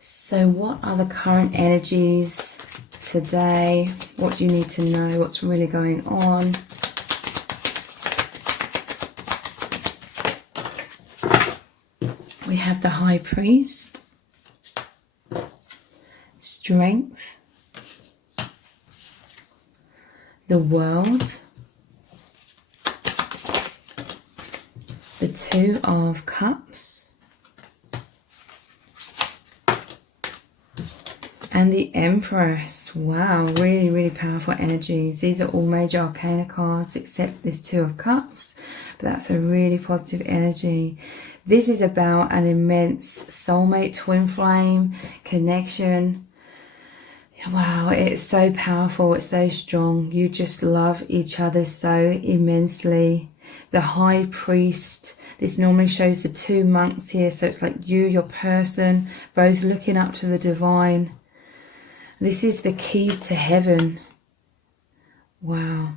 So what are the current energies today? What do you need to know? What's really going on? We have the High Priest, Strength, the World, the Two of Cups, and the Empress. Wow, really, really powerful energies. These are all major arcana cards except this Two of Cups, but that's a really positive energy. This is about an immense soulmate, twin flame connection. Wow, it's so powerful, it's so strong. You just love each other so immensely. The High Priest, this normally shows the two monks here, so it's like you, your person, both looking up to the divine. This is the keys to heaven. Wow.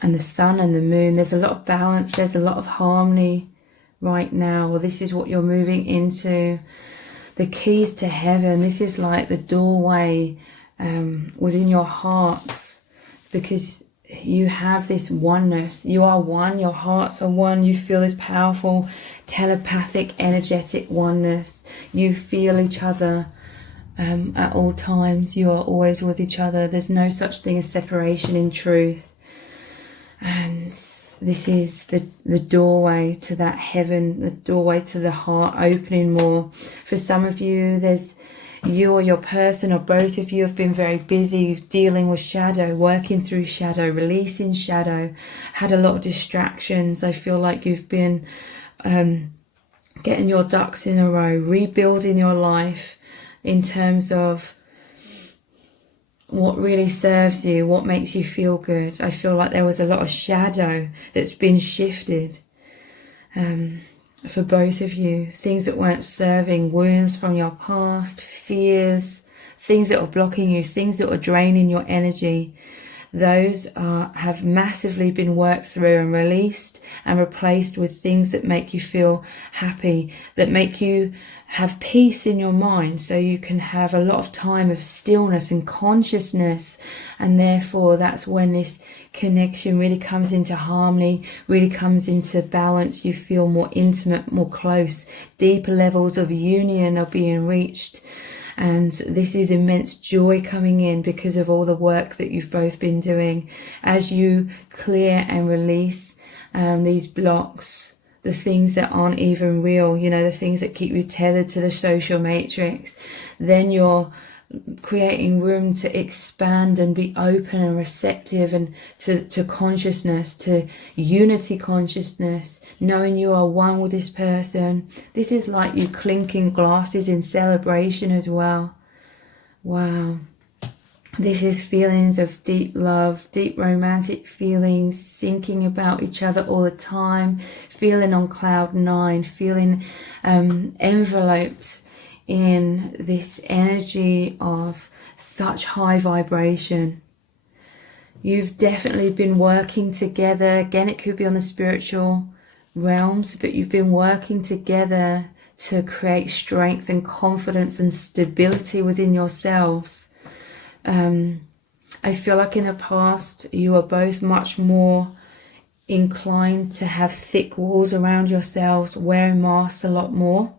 And the sun and the moon, there's a lot of balance, there's a lot of harmony right now. Well, this is what you're moving into. The keys to heaven, this is like the doorway within your hearts, because you have this oneness. You are one, your hearts are one. You feel this powerful telepathic energetic oneness. You feel each other at all times. You are always with each other. There's no such thing as separation in truth. And this is the doorway to that heaven, the doorway to the heart opening more. For some of you, there's you or your person or both of you have been very busy dealing with shadow, working through shadow, releasing shadow, had a lot of distractions. I feel like you've been getting your ducks in a row, rebuilding your life in terms of what really serves you, what makes you feel good. I feel like there was a lot of shadow that's been shifted for both of you. Things that weren't serving, wounds from your past, fears, things that were blocking you, things that were draining your energy. Those have massively been worked through and released and replaced with things that make you feel happy, that make you have peace in your mind, so you can have a lot of time of stillness and consciousness. And therefore that's when this connection really comes into harmony, really comes into balance. You feel more intimate, more close, deeper levels of union are being reached. And this is immense joy coming in because of all the work that you've both been doing as you clear and release these blocks, the things that aren't even real, you know, the things that keep you tethered to the social matrix. Then you're creating room to expand and be open and receptive and to consciousness, to unity consciousness, knowing you are one with this person. This is like you clinking glasses in celebration as well. Wow. This is feelings of deep love, deep romantic feelings, thinking about each other all the time, feeling on cloud nine, feeling enveloped in this energy of such high vibration. You've definitely been working together. Again, it could be on the spiritual realms, but you've been working together to create strength and confidence and stability within yourselves. I feel like in the past you are both much more inclined to have thick walls around yourselves, wearing masks a lot more.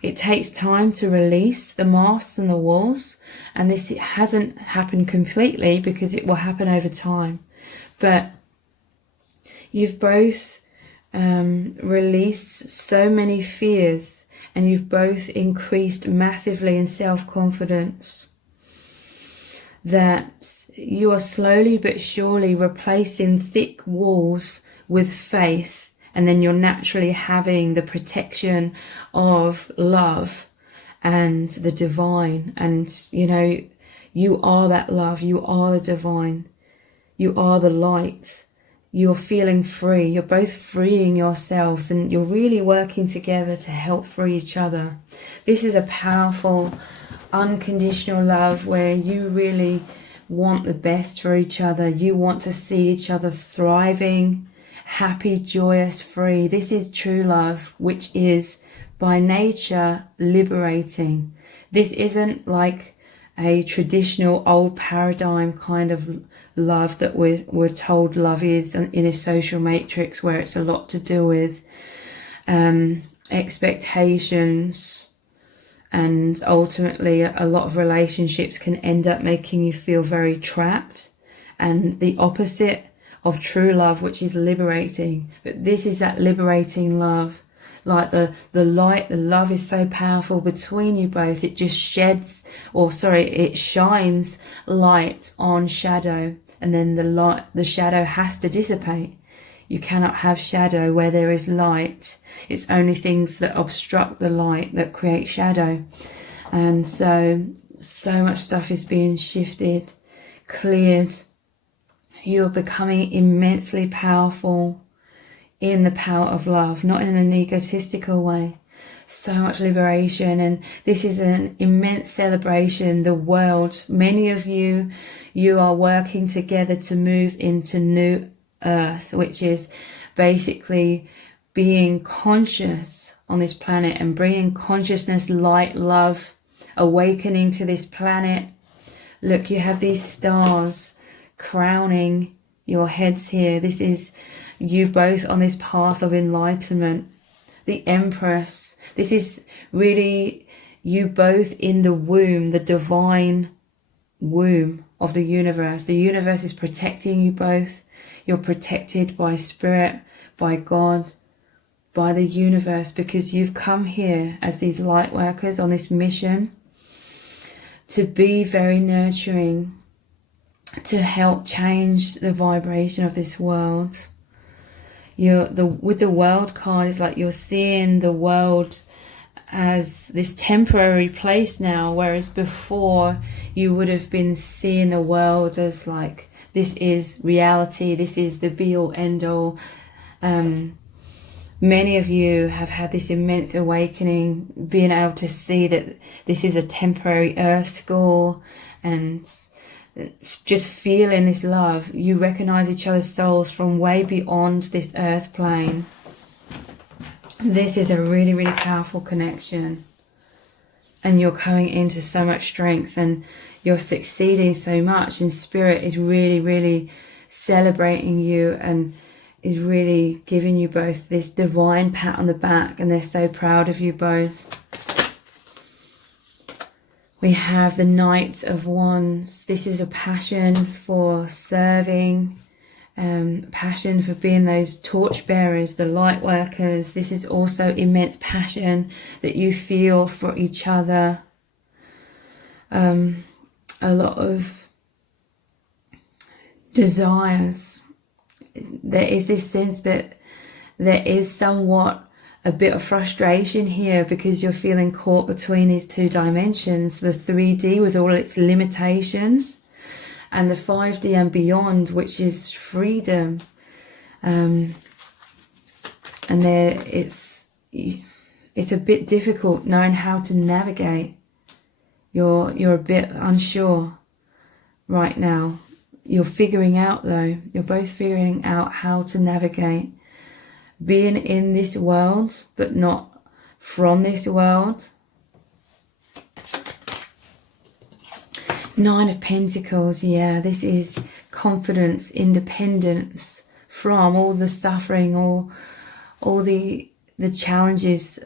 It takes time to release the masks and the walls, and this it hasn't happened completely because it will happen over time. But you've both released so many fears, and you've both increased massively in self-confidence, that you are slowly but surely replacing thick walls with faith, and then you're naturally having the protection of love and the divine. And you know, you are that love, you are the divine, you are the light. You're feeling free, you're both freeing yourselves, and you're really working together to help free each other. This is a powerful unconditional love where you really want the best for each other. You want to see each other thriving, happy, joyous, free. This is true love, which is by nature liberating. This isn't like a traditional old paradigm kind of love that we're told love is in a social matrix, where it's a lot to do with expectations, and ultimately a lot of relationships can end up making you feel very trapped, and the opposite of true love, which is liberating. But this is that liberating love. Like the light, the love is so powerful between you both. It just it shines light on shadow, and then the shadow has to dissipate. You cannot have shadow where there is light. It's only things that obstruct the light that create shadow. And so much stuff is being shifted, cleared. You're becoming immensely powerful in the power of love, not in an egotistical way. So much liberation, and this is an immense celebration. The world, many of you are working together to move into new earth, which is basically being conscious on this planet and bringing consciousness, light, love, awakening to this planet. Look, you have these stars crowning your heads here. This is you both on this path of enlightenment. The Empress, this is really you both in the womb, the divine womb of the universe. The universe is protecting you both. You're protected by Spirit, by God, by the universe, because you've come here as these light workers on this mission to be very nurturing, to help change the vibration of this world. With the world card, it's like you're seeing the world as this temporary place now, whereas before you would have been seeing the world as like, this is reality, this is the be-all end-all. Many of you have had this immense awakening, being able to see that this is a temporary earth school, and just feeling this love. You recognize each other's souls from way beyond this earth plane. This is a really, really powerful connection, and you're coming into so much strength, and you're succeeding so much, and Spirit is really, really celebrating you and is really giving you both this divine pat on the back, and they're so proud of you both. We have the Knight of Wands. This is a passion for serving, passion for being those torch bearers, the light workers. This is also immense passion that you feel for each other. A lot of desires. There is this sense that there is somewhat a bit of frustration here, because you're feeling caught between these two dimensions, the 3D with all its limitations, and the 5D and beyond, which is freedom. And there it's a bit difficult knowing how to navigate. You're a bit unsure right now. You're figuring out though. You're both figuring out how to navigate being in this world, but not from this world. 9 of Pentacles, yeah, this is confidence, independence from all the suffering, all the challenges.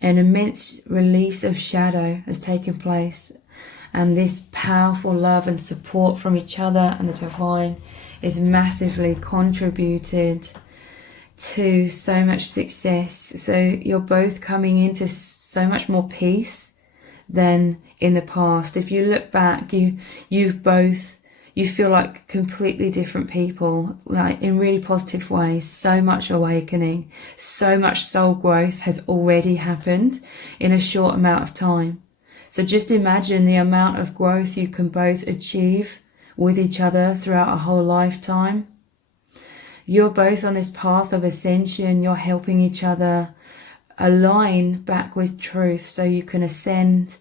An immense release of shadow has taken place, and this powerful love and support from each other and the divine is massively contributed to so much success. So you're both coming into so much more peace than in the past. If you look back, you feel like completely different people, like in really positive ways. So much awakening, so much soul growth has already happened in a short amount of time. So just imagine the amount of growth you can both achieve with each other throughout a whole lifetime. You're both on this path of ascension. You're helping each other align back with truth so you can ascend,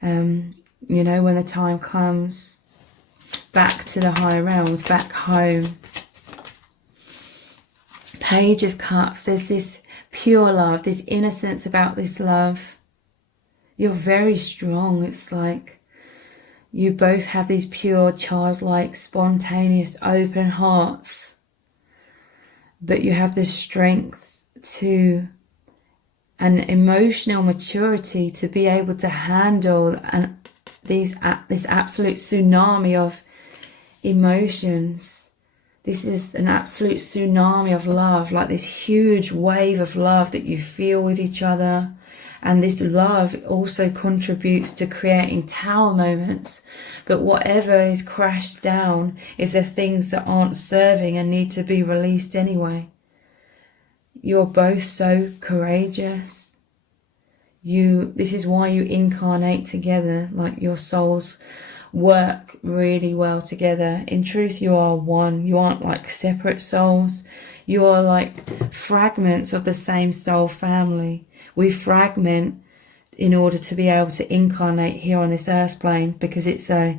when the time comes, back to the higher realms, back home. Page of Cups. There's this pure love, this innocence about this love. You're very strong. It's like you both have these pure, childlike, spontaneous, open hearts. But you have the strength to, and emotional maturity to be able to handle this absolute tsunami of emotions. This is an absolute tsunami of love, like this huge wave of love that you feel with each other. And this love also contributes to creating tower moments. But whatever is crashed down is the things that aren't serving and need to be released anyway. You're both so courageous. This is why you incarnate together, like your souls work really well together. In truth, you are one. You aren't like separate souls. You are like fragments of the same soul family. We fragment in order to be able to incarnate here on this earth plane because it's a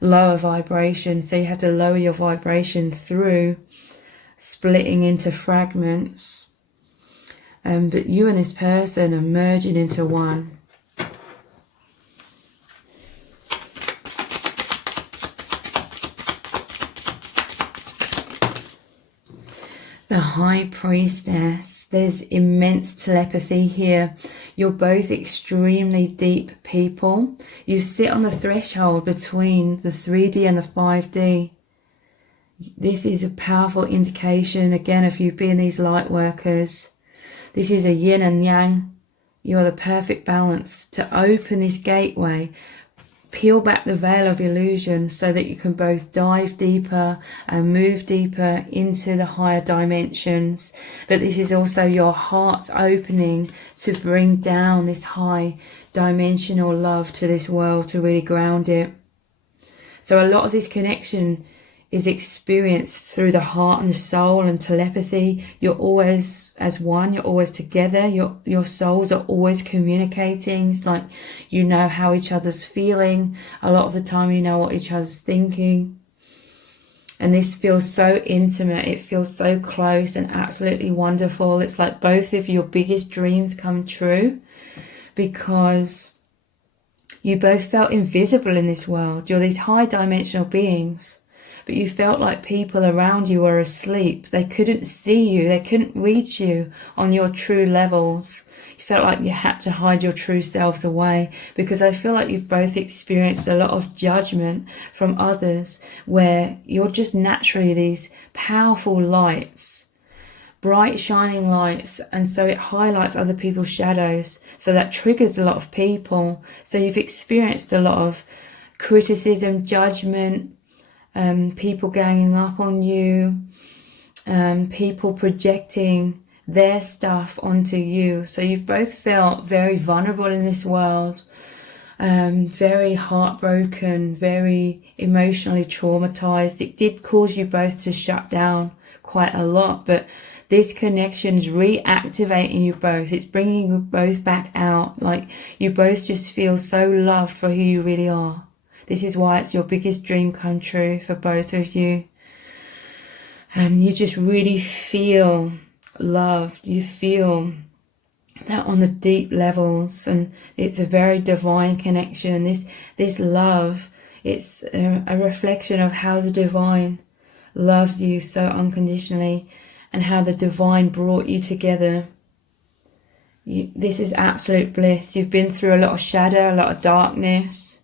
lower vibration. So you have to lower your vibration through splitting into fragments. But you and this person are merging into one. The High Priestess. There's immense telepathy here. You're both extremely deep people. You sit on the threshold between the 3D and the 5D. This is a powerful indication, again, of you being these light workers. This is a yin and yang. You are the perfect balance to open this gateway, peel back the veil of illusion so that you can both dive deeper and move deeper into the higher dimensions. But this is also your heart opening to bring down this high dimensional love to this world, to really ground it. So a lot of this connection is experienced through the heart and the soul and telepathy. You're always as one, you're always together, your souls are always communicating. It's like you know how each other's feeling. A lot of the time you know what each other's thinking. And this feels so intimate, it feels so close and absolutely wonderful. It's like both of your biggest dreams come true because you both felt invisible in this world. You're these high dimensional beings, but you felt like people around you were asleep. They couldn't see you. They couldn't reach you on your true levels. You felt like you had to hide your true selves away, because I feel like you've both experienced a lot of judgment from others where you're just naturally these powerful lights, bright shining lights, and so it highlights other people's shadows. So that triggers a lot of people. So you've experienced a lot of criticism, judgment, people ganging up on you, people projecting their stuff onto you. So you've both felt very vulnerable in this world, very heartbroken, very emotionally traumatized. It did cause you both to shut down quite a lot, but this connection's reactivating you both. It's bringing you both back out. Like you both just feel so loved for who you really are. This is why it's your biggest dream come true for both of you. And you just really feel loved. You feel that on the deep levels. And it's a very divine connection. This love, it's a reflection of how the divine loves you so unconditionally and how the divine brought you together. This is absolute bliss. You've been through a lot of shadow, a lot of darkness.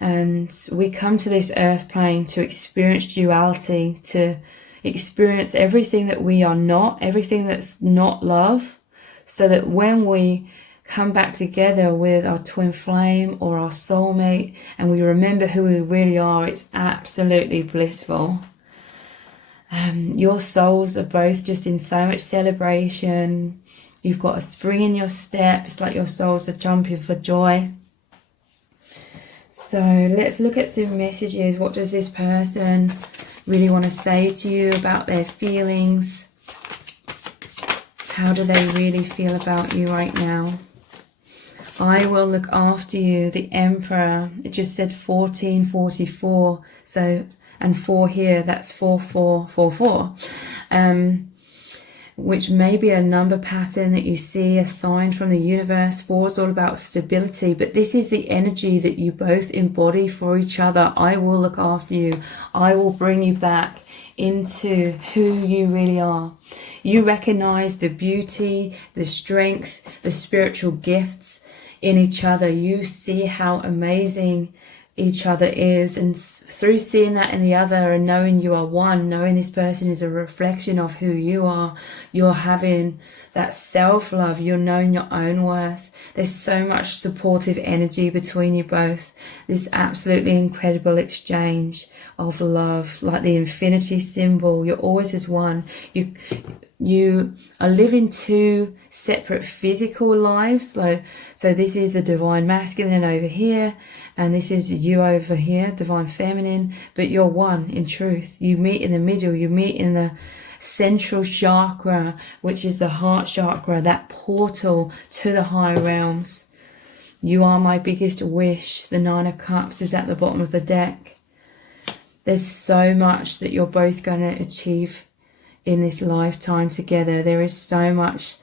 And we come to this earth plane to experience duality, to experience everything that we are not, everything that's not love, so that when we come back together with our twin flame or our soulmate and we remember who we really are, it's absolutely blissful. Your souls are both just in so much celebration. You've got a spring in your step. It's like your souls are jumping for joy. So let's look at some messages. What does this person really want to say to you about their feelings? How do they really feel about you right now? I will look after you. The Emperor. It just said 1444. So, and 4 here, that's 4444. which may be a number pattern that you see, a sign from the universe. 4 is all about stability, but this is the energy that you both embody for each other. I will look after you. I will bring you back into who you really are. You recognize the beauty, the strength, the spiritual gifts in each other. You see how amazing each other is, and through seeing that in the other and knowing you are one, knowing this person is a reflection of who you are, you're having that self-love, you're knowing your own worth. There's so much supportive energy between you both, this absolutely incredible exchange of love, like the infinity symbol. You're always as one. You are living 2 separate physical lives. So this is the divine masculine over here, and this is you over here, divine feminine, but you're one in truth. You meet in the middle. You meet in the central chakra, which is the heart chakra, that portal to the higher realms. You are my biggest wish. The 9 of Cups is at the bottom of the deck. There's so much that you're both going to achieve in this lifetime together. There is so much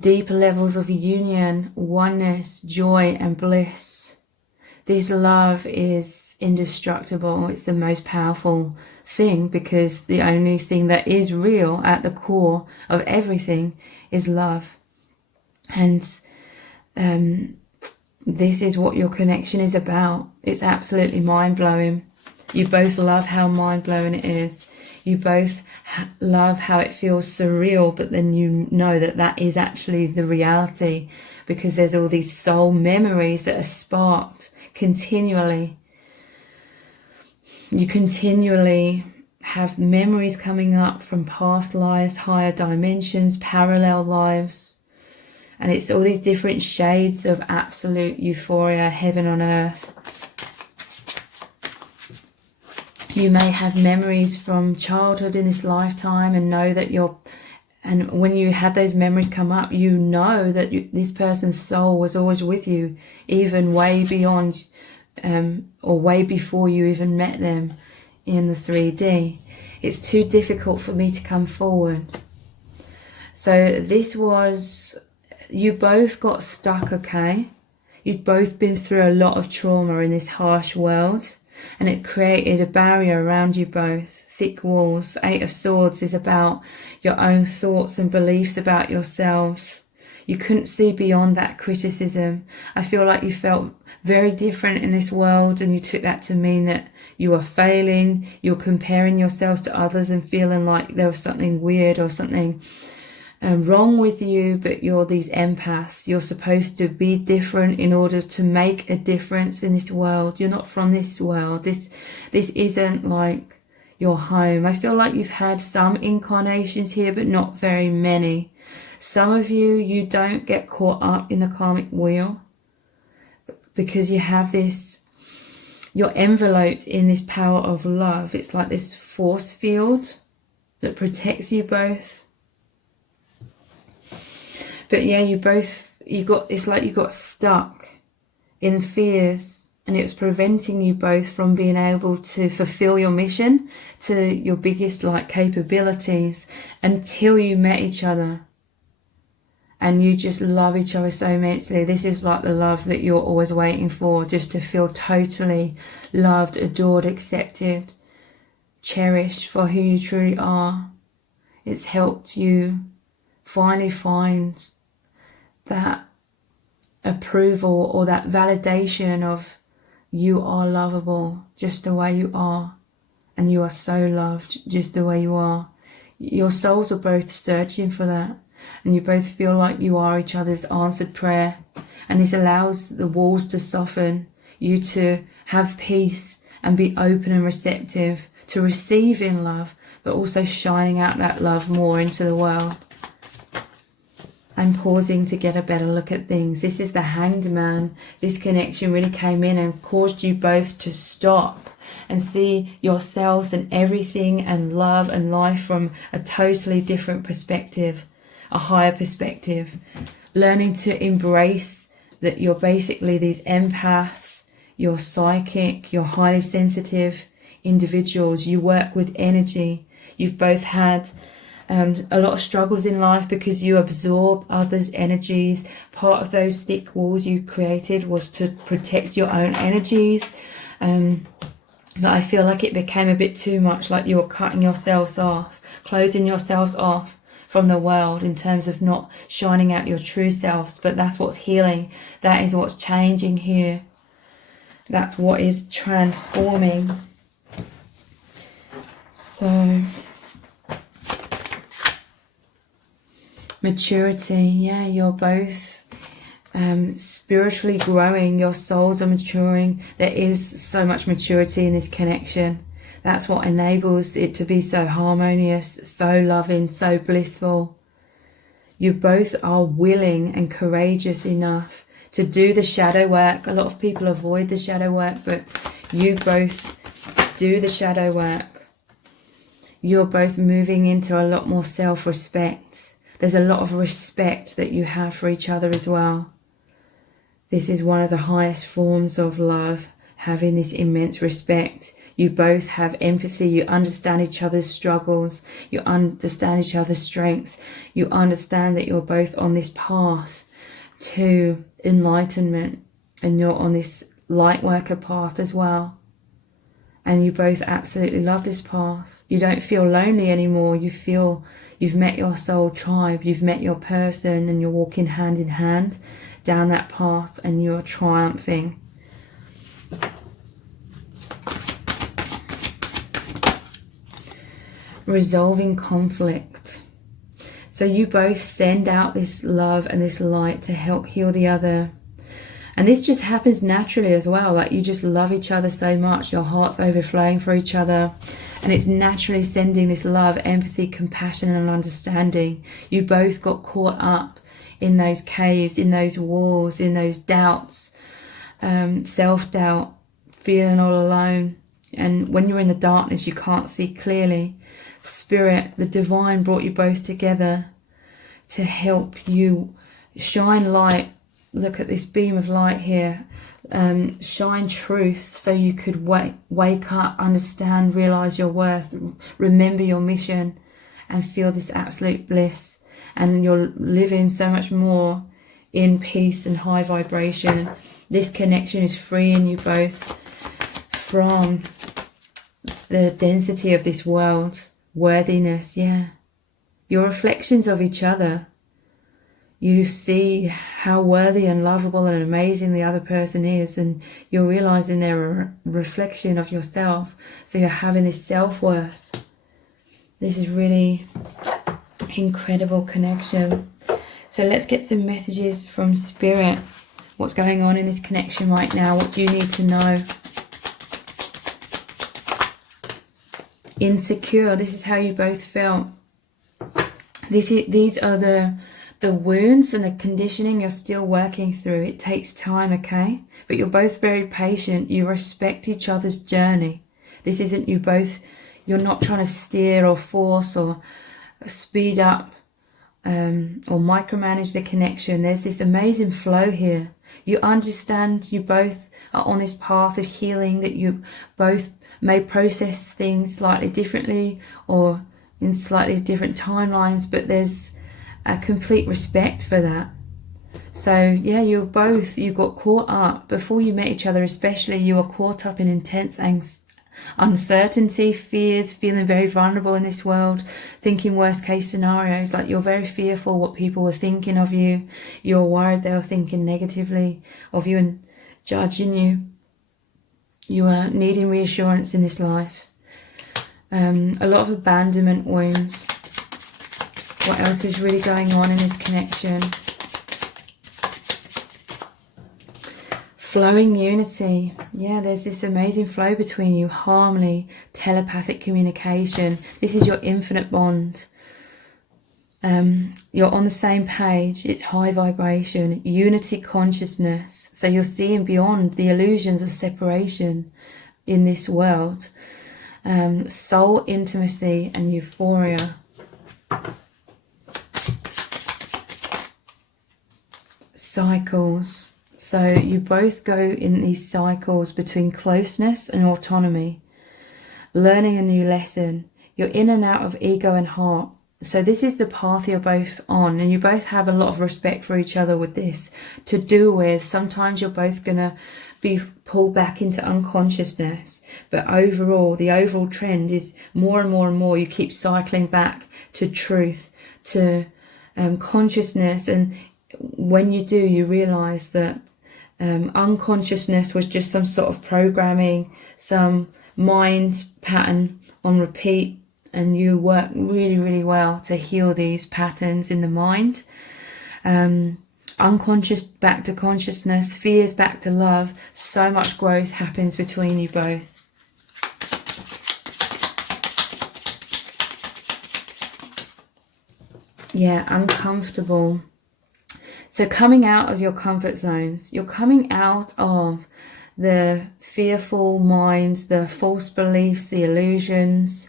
deeper levels of union, oneness, joy and bliss. This love is indestructible. It's the most powerful thing, because the only thing that is real at the core of everything is love. And this is what your connection is about. It's absolutely mind-blowing. You both love how mind-blowing it is. You both love how it feels surreal, but then you know that that is actually the reality, because there's all these soul memories that are sparked continually. You continually have memories coming up from past lives, higher dimensions, parallel lives. And it's all these different shades of absolute euphoria, heaven on earth. You may have memories from childhood in this lifetime and know that and when you have those memories come up, you know that this person's soul was always with you, even way beyond or way before you even met them in the 3D. It's too difficult for me to come forward. So this was, you both got stuck, okay? You'd both been through a lot of trauma in this harsh world, and it created a barrier around you both, thick walls. 8 of Swords is about your own thoughts and beliefs about yourselves. You couldn't see beyond that criticism. I feel like you felt very different in this world, and you took that to mean that you were failing, you're comparing yourselves to others and feeling like there was something weird or something wrong with you. But you're these empaths. You're supposed to be different in order to make a difference in this world. You're not from this world. This isn't like your home. I feel like you've had some incarnations here, but not very many. Some of you don't get caught up in the karmic wheel because you have this, you're enveloped in this power of love. It's like this force field that protects you both. But yeah, it's like you got stuck in fears, and it was preventing you both from being able to fulfill your mission to your biggest capabilities until you met each other. And you just love each other so immensely. This is like the love that you're always waiting for, just to feel totally loved, adored, accepted, cherished for who you truly are. It's helped you finally find that approval or that validation of you are lovable just the way you are, and you are so loved just the way you are. Your souls are both searching for that, and you both feel like you are each other's answered prayer. And this allows the walls to soften, you to have peace and be open and receptive to receiving love, but also shining out that love more into the world. And pausing to get a better look at things. This is the Hanged Man. This connection really came in and caused you both to stop and see yourselves and everything and love and life from a totally different perspective, a higher perspective. Learning to embrace that you're basically these empaths, you're psychic, you're highly sensitive individuals. You work with energy. You've both had a lot of struggles in life because you absorb others' energies. Part of those thick walls you created was to protect your own energies. But I feel like it became a bit too much, like you were cutting yourselves off, closing yourselves off from the world in terms of not shining out your true selves. But that's what's healing. That is what's changing here. That's what is transforming. So, maturity. Yeah, you're both spiritually growing. Your souls are maturing. There is so much maturity in this connection. That's what enables it to be so harmonious, so loving, so blissful. You both are willing and courageous enough to do the shadow work. A lot of people avoid the shadow work, but you both do the shadow work. You're both moving into a lot more self-respect. There's a lot of respect that you have for each other as well. This is one of the highest forms of love, having this immense respect. You both have empathy. You understand each other's struggles. You understand each other's strengths. You understand that you're both on this path to enlightenment, and you're on this light worker path as well. And you both absolutely love this path. You don't feel lonely anymore. You feel you've met your soul tribe. You've met your person, and you're walking hand in hand down that path, and you're triumphing. Resolving conflict. So you both send out this love and this light to help heal the other. And this just happens naturally as well. Like, you just love each other so much. Your heart's overflowing for each other. And it's naturally sending this love, empathy, compassion, and understanding. You both got caught up in those caves, in those walls, in those doubts, self-doubt, feeling all alone. And when you're in the darkness, you can't see clearly. Spirit, the divine, brought you both together to help you shine light. Look at this beam of light here. Shine truth so you could wake up, understand, realize your worth, remember your mission, and feel this absolute bliss. And you're living so much more in peace and high vibration. This connection is freeing you both from the density of this world. Worthiness, yeah. You're reflections of each other. You see how worthy and lovable and amazing the other person is, and you're realizing they're a reflection of yourself. So you're having this self-worth. This is really incredible connection. So let's get some messages from Spirit. What's going on in this connection right now? What do you need to know? Insecure. This is how you both felt. These are the wounds and the conditioning you're still working through. It takes time, okay? But you're both very patient. You respect each other's journey. This isn't you're not trying to steer or force or speed up or micromanage the connection. There's this amazing flow here. You understand you both are on this path of healing, that you both may process things slightly differently or in slightly different timelines, but there's a complete respect for that. So yeah, you got caught up before you met each other, especially. You were caught up in intense uncertainty, fears, feeling very vulnerable in this world, thinking worst case scenarios. Like, you're very fearful what people were thinking of you. You're worried they were thinking negatively of you and judging you. You are needing reassurance in this life. A lot of abandonment wounds. What else is really going on in this connection? Flowing unity. Yeah, there's this amazing flow between you. Harmony, telepathic communication. This is your infinite bond. You're on the same page. It's high vibration, unity consciousness. So you're seeing beyond the illusions of separation in this world. Soul intimacy and euphoria. Cycles. So you both go in these cycles between closeness and autonomy, learning a new lesson. You're in and out of ego and heart. So this is the path you're both on, and you both have a lot of respect for each other with this to do with. Sometimes you're both going to be pulled back into unconsciousness, but overall, the overall trend is more and more and more you keep cycling back to truth, to consciousness. And when you do, you realize that unconsciousness was just some sort of programming, some mind pattern on repeat, and you work really, really well to heal these patterns in the mind. Unconscious back to consciousness, fears back to love. So much growth happens between you both. Yeah, uncomfortable. So coming out of your comfort zones, you're coming out of the fearful minds, the false beliefs, the illusions.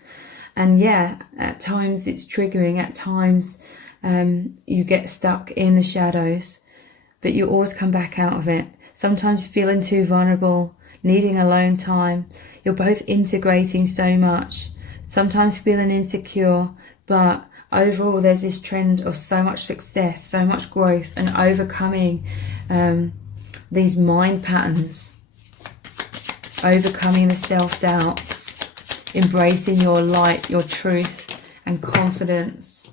And yeah, at times it's triggering, at times you get stuck in the shadows, but you always come back out of it. Sometimes feeling too vulnerable, needing alone time. You're both integrating so much, sometimes feeling insecure, but overall there's this trend of so much success, so much growth, and overcoming these mind patterns, overcoming the self-doubts, embracing your light, your truth and confidence.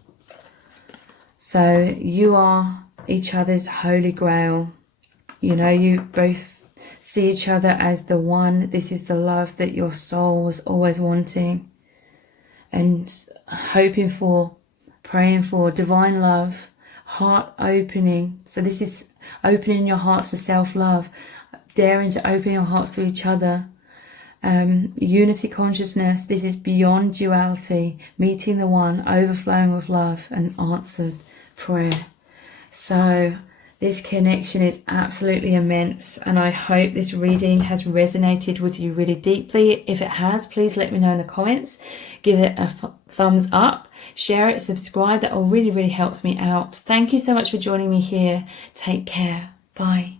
So you are each other's holy grail. You know, you both see each other as the one. This is the love that your soul was always wanting and hoping for, praying for. Divine love, heart opening. So this is opening your hearts to self-love, daring to open your hearts to each other. Unity consciousness. This is beyond duality, meeting the one, overflowing with love and answered prayer. So this connection is absolutely immense, and I hope this reading has resonated with you really deeply. If it has, please let me know in the comments. Give it a thumbs up, share it, subscribe. That all really, really helps me out. Thank you so much for joining me here. Take care. Bye.